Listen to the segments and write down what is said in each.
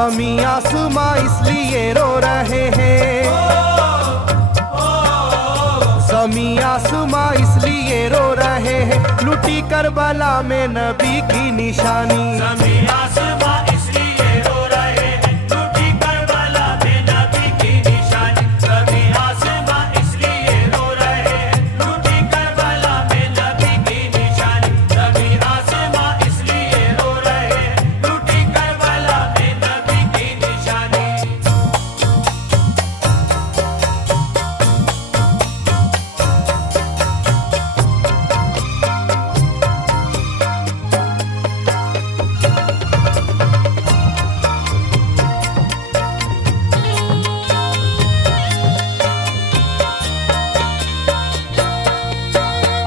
ज़मीं आसमां इसलिए रो रहे हैं, ज़मीं आसमां इसलिए रो रहे हैं, लुटी करबला में नबी की निशानी। ज़मीं आसमां इसलिए रो रहे हैं, लुटी करबला में नबी की निशानी। ज़मीं आसमां इसलिए रो रहे हैं, लुटी करबला में नबी की निशानी। ज़मीं आसमां इसलिए रो रहे हैं, लुटी करबला में नबी की निशानी।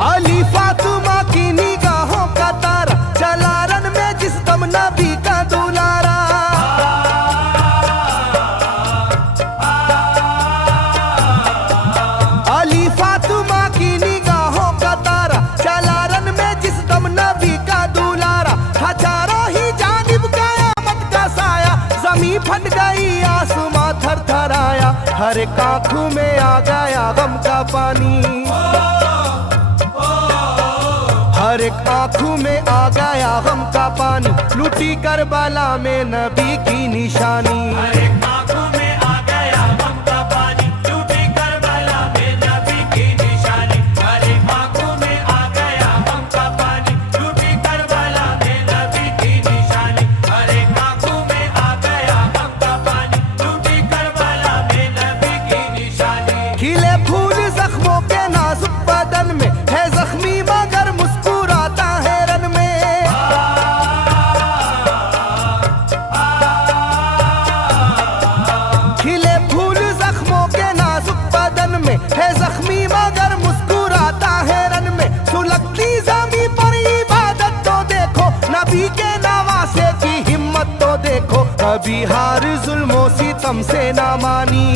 अली फातिमा की निगाहों का तारा, चला रन में जिस दम नबी का दुलारा। अली फातिमा की निगाहों का तारा, चला रन में जिस दम नबी का दुलारा। हजारों ही जानिब कयामत का साया, जमीन फट गई आसमां थर थर आया। हर एक आंखों में आ गया गम का पानी, हर एक आंखों में आ गया गम का पानी, लुटी करबला में नबी की निशानी। हर एक आंखों में आ गया गम का पानी, लुटी करबला में नबी की निशानी। हर एक आंखों में आ गया गम का पानी, लुटी करबला में नबी की निशानी। हर एक आंखों में आ गया गम का पानी, लुटी करबला में नबी की निशानी। खिले फूल जख्मों के नाजुक बदन में है जख्मी मगर मुस्कुराता है रन में। खिले फूल जख्मों के नाजुक बदन में है जख्मी मगर मुस्कुराता है रन में। सुलगती ज़मीं पर इबादत तो देखो, नबी के नवासे की हिम्मत तो देखो। कभी हार जुल्मों सितम से ना मानी,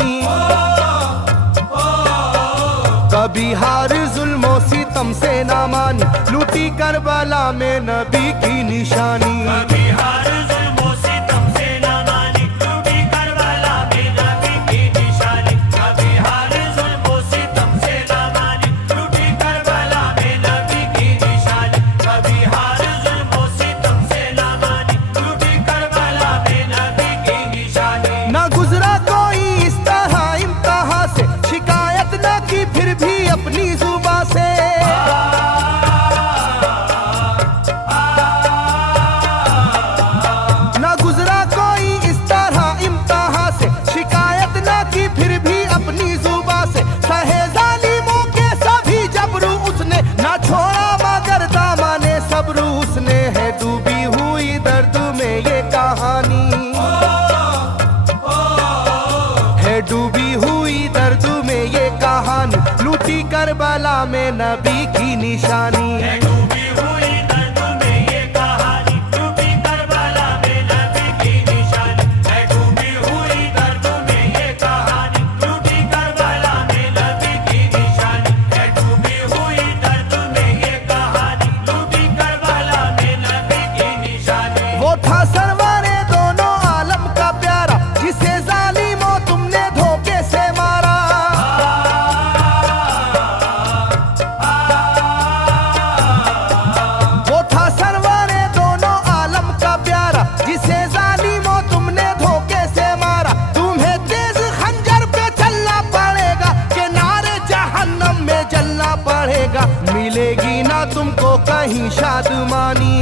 कभी हार जुल्मों सितम से ना मानी, लुटी करबला में नबी की निशानी। कभी हार जुल्मों सितम से ना मानी, लुटी करबला में नबी की निशानी। कभी हार जुल्मों सितम से ना मानी, लुटी करबला में नबी की निशानी। कभी हार जुल्मों सितम से ना मानी, लुटी करबला में नबी की निशानी। ना गुजरा कोई इस तरह इम्तिहा से, शिकायत न की फिर भी अपनी जुबां से। ना गुजरा कोई इस तरह इम्तिहा से, शिकायत न की फिर भी अपनी जुबां से। सहे जालिमों के सभी जबरू उसने, ना छोड़ा मगर दामने सब्र उसने। है डूबी हुई दर्द में ये कहानी, है डूबी हुई दर्द में ये कहानी, लुटी करबला में नबी की निशानी। है डूबी हुई दर्द में ये कहानी, लुटी करबला में नबी की निशानी। है डूबी हुई दर्द में ये कहानी, लुटी करबला में नबी की निशानी। है डूबी हुई दर्द में ये कहानी, लुटी करबला में नबी की निशानी। वो था सरवारे दोनों आलम का प्यारा, जिसे जालिमों तुमने धोखे से मारा। वो था सरवारे दोनों आलम का प्यारा, जिसे जालिमों तुमने धोखे से मारा। तुम्हें तेज खंजर पे चलना पड़ेगा, के नारे जहन्नम में जलना पड़ेगा। मिलेगी ना तुमको कहीं शादमानी,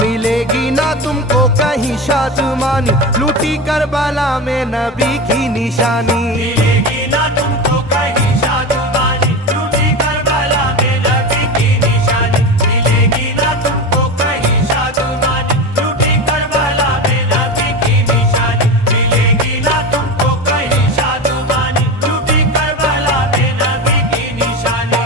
मिलेगी ना तुमको कहीं शादमानी, लुटी करबला में नबी की निशानी। मिलेगी ना तुमको कहीं शादमानी, लुटी करबला में नबी की निशानी। मिलेगी ना तुमको कहीं शादमानी, लुटी करबला में नबी की निशानी। मिलेगी ना तुमको कहीं शादमानी, लुटी करबला में नबी की निशानी।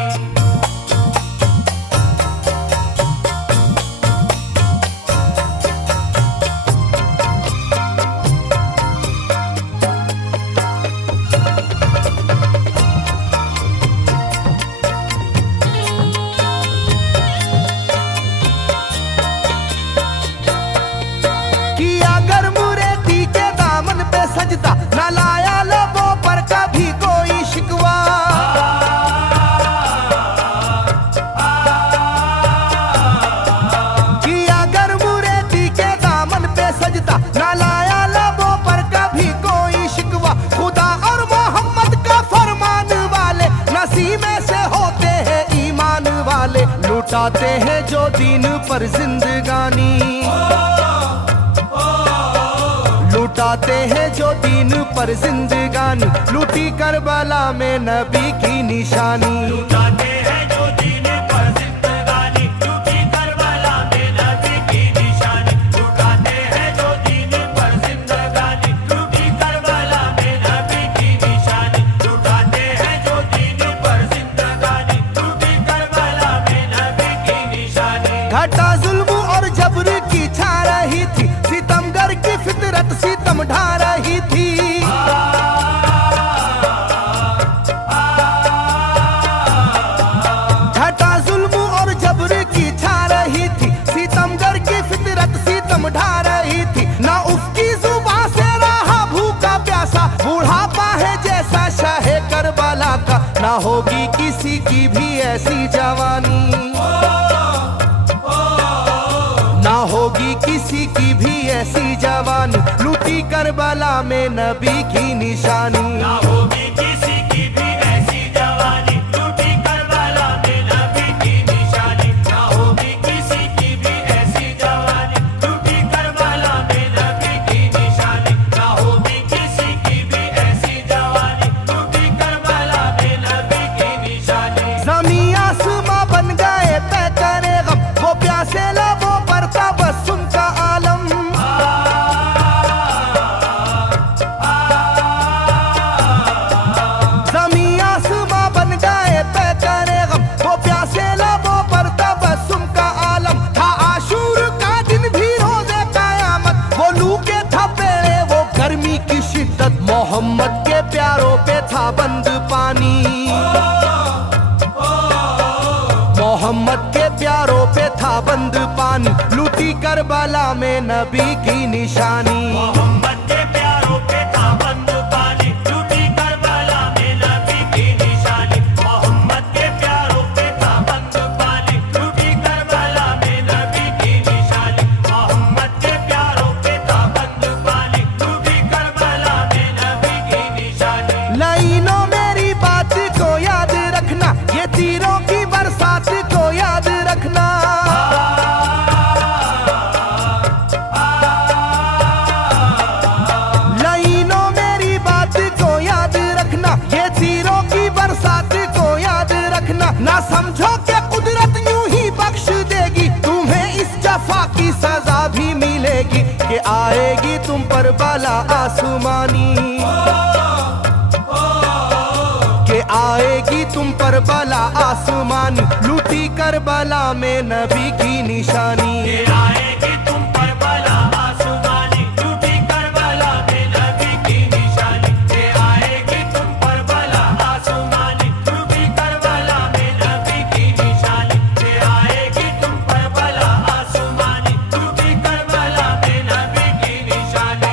उसी में से होते हैं ईमान वाले, लुटाते हैं जो दीन पर जिंदगानी, लुटाते हैं जो दीन पर जिंदगानी, लूटी करबला में नबी की निशानी। लुटाते हैं जो दीन पर जिंदगानी, लूटी करबला में नबी की निशानी। लुटाते हैं जो दीन पर जिंदगानी, लूटी करबला में नबी की निशानी। लुटाते हैं जो दीन पर जिंदगानी, लूटी करबला में नबी की निशानी। घटा जुल्म और जबर की छा रही थी, सितमगर की फितरत सितम ढा रही थी। घटा जुल्म और जबर की छा रही थी, सितमगर की फितरत सितम ढा रही थी। ना उसकी जुबान से रहा भूखा प्यासा, बुढ़ापा है जैसा शाहे करबला का, ना होगी किसी की भी ऐसी जवानी, ना होगी किसी की भी ऐसी जवानी, लूटी करबला में नबी की निशानी। ना होगी किसी की भी ऐसी जवानी, लूटी करबला में नबी की निशानी। ना होगी किसी की भी ऐसी जवानी, लूटी करबला में नबी की निशानी। ना होगी किसी की भी ऐसी जवानी, लूटी करबला में नबी की निशानी। ज़मीं आसमां बन गए तय करे गम, वो प्यासे लबों पर तबस्सुम का आलम। ज़मीं आसमां बन गए तय करे गम, वो प्यासे लबों पर तबस्सुम का आलम। था आशूर का दिन भी रोज़े क़यामत, वो लू के थपेड़े वो गर्मी की शिद्दत, मोहम्मद के प्यारों पे था बंद पानी, मोहम्मद के प्यारों पे था बंद पानी, लूटी करबला में नबी की निशानी। मोहम्मद के प्यारों पे था बंद पानी, लूटी करबला में नबी की निशानी। मोहम्मद के प्यारों पे था बंद पानी, लूटी करबला में नबी की निशानी। मोहम्मद के प्यारों पे था बंद पानी, लूटी करबला में नबी की निशानी। लाइनों मेरी बात को याद रखना, ये तीरों की बरसात को याद रखना। लाइनों मेरी बात को याद रखना, ये तीरों की बरसात को याद रखना। ना समझो कि कुदरत यूं ही बख्श देगी, तुम्हें इस जफा की सजा भी मिलेगी, कि आएगी तुम पर बला आसमानी, के आएगी तुम पर बला आसमानी, लूटी करबला में नबी की निशानी। ये आएगी तुम पर बला आसमानी, लूटी करबला में नबी की निशानी। ये आएगी तुम पर बला आसमानी, लूटी करबला में नबी की निशानी। ये आएगी तुम पर बला आसमानी, लूटी करबला में नबी की निशानी।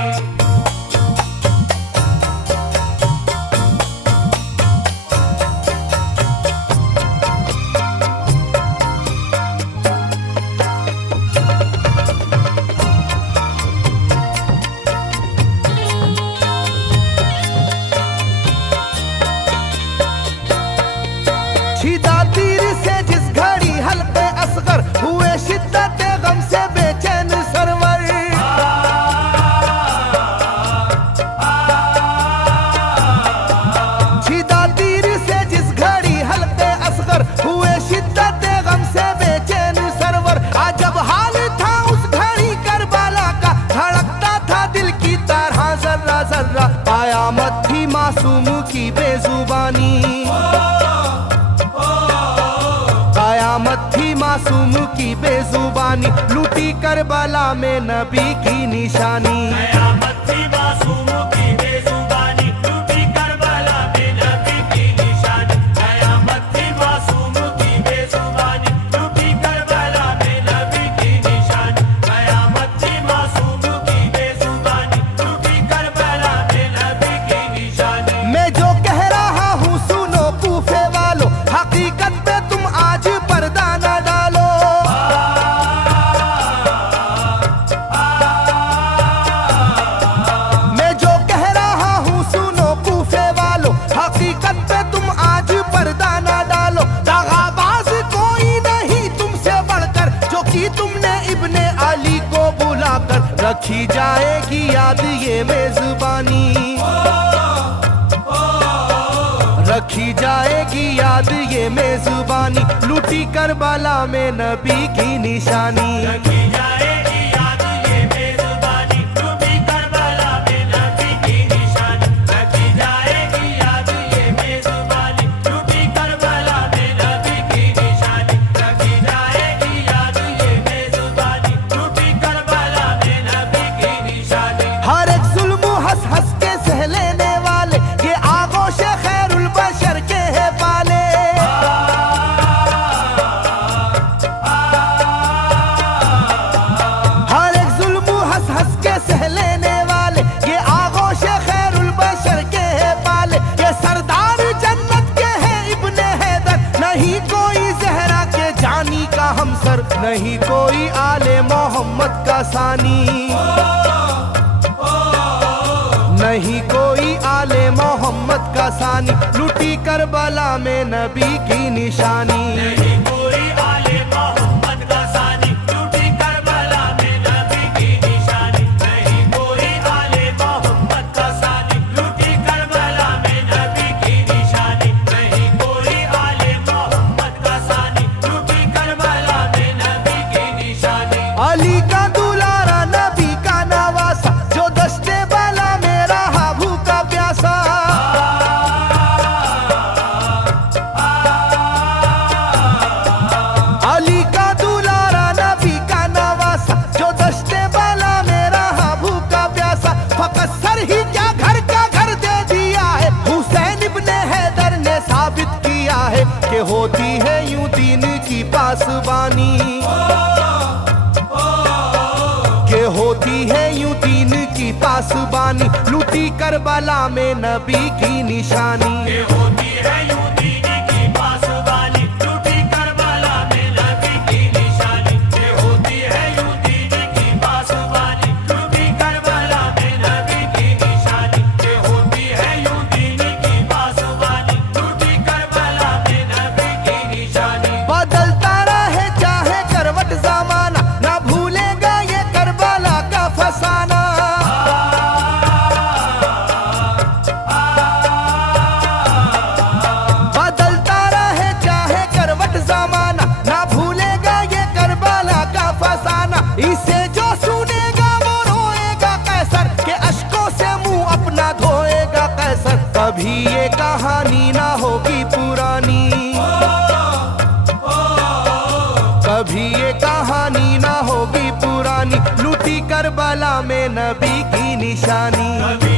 छिदा तीर से जिस घड़ी हल्के असगर हुए, शिद्दत गम से बेचैन सरवर। छिदा तीर से जिस घड़ी हल्के असगर हुए, शिद्दत गम से बेचैन सरवर। अजब हाल था उस घड़ी करबला का, धड़कता था दिल की तरह जर्रा जर्रा। कयामत थी मासूम की बेजुबानी, कयामत थी मासूम की बेजुबानी, लूटी करबला में नबी की निशानी। कयामत थी मासूम की बेजुबानी, लूटी करबला में नबी की निशानी। कयामत थी मासूम की बेजुबानी, लूटी करबला में नबी की निशानी। कयामत थी मासूम की बेजुबानी, लूटी करबला में नबी की निशानी। मैं जो कह रहा हूँ सुनो कूफे वालों, हकीकत पे तुम आज पर्दा न डालो। मैं जो कह रखी जाएगी याद ये मेजबानी, रखी जाएगी याद ये मेजबानी, लूटी करबला में नबी की निशानी। रखी जाएगी याद ये मेजबानी, लूटी करबला में नबी की निशानी। रखी जाएगी याद ये मेजबानी, लूटी करबला में नबी की निशानी। रखी जाएगी याद ये मेजबानी, लूटी करबला में नबी की निशानी। हर एक जुल्म हंस हंस के सह लेने वाले ये आगोश खैरुल बशर के है पाले। हर एक जुल्म हंस हंस के सह लेने वाले ये आगोश खैरुल बशर के है पाले। ये सरदार जन्नत के है इब्ने हैदर, नहीं कोई जहरा के जानी का हमसर, नहीं कोई आले मोहम्मद का सानी, नहीं कोई आले मोहम्मद का सानी, लूटी करबला में नबी की निशानी। नहीं कोई आले मोहम्मद का सानी, लूटी करबला में नबी की निशानी। नहीं कोई आले मोहम्मद का सानी, लूटी करबला में नबी की निशानी। नहीं कोई आले मोहम्मद का सानी, लूटी करबला में नबी की निशानी। अली का दुलारा नबी का नवासा, जो दस्ते बाला में रहा भूखा प्यासा। अली का दुलारा नबी का नवासा, जो दस्ते बाला में रहा भूखा प्यासा। फकत सर ही क्या घर का घर दे दिया है, हुसैन इब्ने हैदर ने साबित किया है कि होती है यूं दीन की पासबानी, के होती है यूं दीन की पासबानी, लूटी करबला में नबी की निशानी। ये होती है यूं दीन की पासबानी, लूटी करबला में नबी की निशानी। ये होती है यूं दीन की पासबानी, लूटी करबला में नबी की निशानी। ये होती है यूं दीन की पासबानी, लूटी करबला में नबी की निशानी। बदलता रहे चाहे करवट जमाना, ना भूलेगा ये करबला का फसाना। बदलता रहे चाहे करवट जमाना, ना भूलेगा ये करबला का फसाना। इसे जो सुनेगा वो रोएगा कैसर, के अश्कों से मुंह अपना धोएगा कैसर। कभी ये कहानी ना होगी पुरानी, कभी ये कहानी ना होगी पुरानी, लूटी करबला में नबी की निशानी। कभी